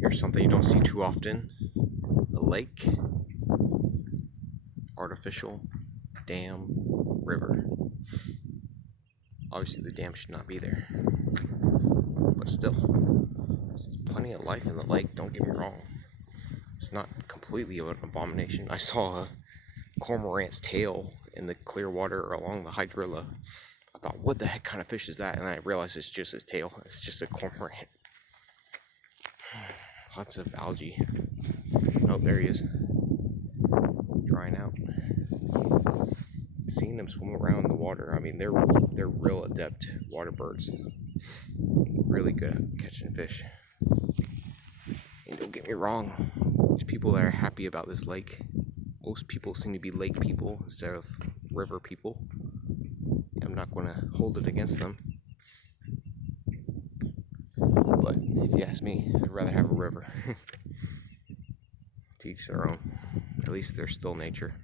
Here's something you don't see too often. A lake, artificial, dam, river. Obviously the dam should not be there, but still, there's plenty of life in the lake, don't get me wrong. It's not completely an abomination. I saw a cormorant's tail in the clear water along the hydrilla. I thought, what the heck kind of fish is that? And I realized it's just his tail. It's just a cormorant. Lots of algae. Oh, there he is. Drying out. Seeing them swim around in the water, I mean, they're real adept water birds. Really good at catching fish. And don't get me wrong, there's people that are happy about this lake. Most people seem to be lake people instead of river people. I'm not going to hold it against them. But if you ask me, I'd rather have a river. To each their own. At least they're still nature.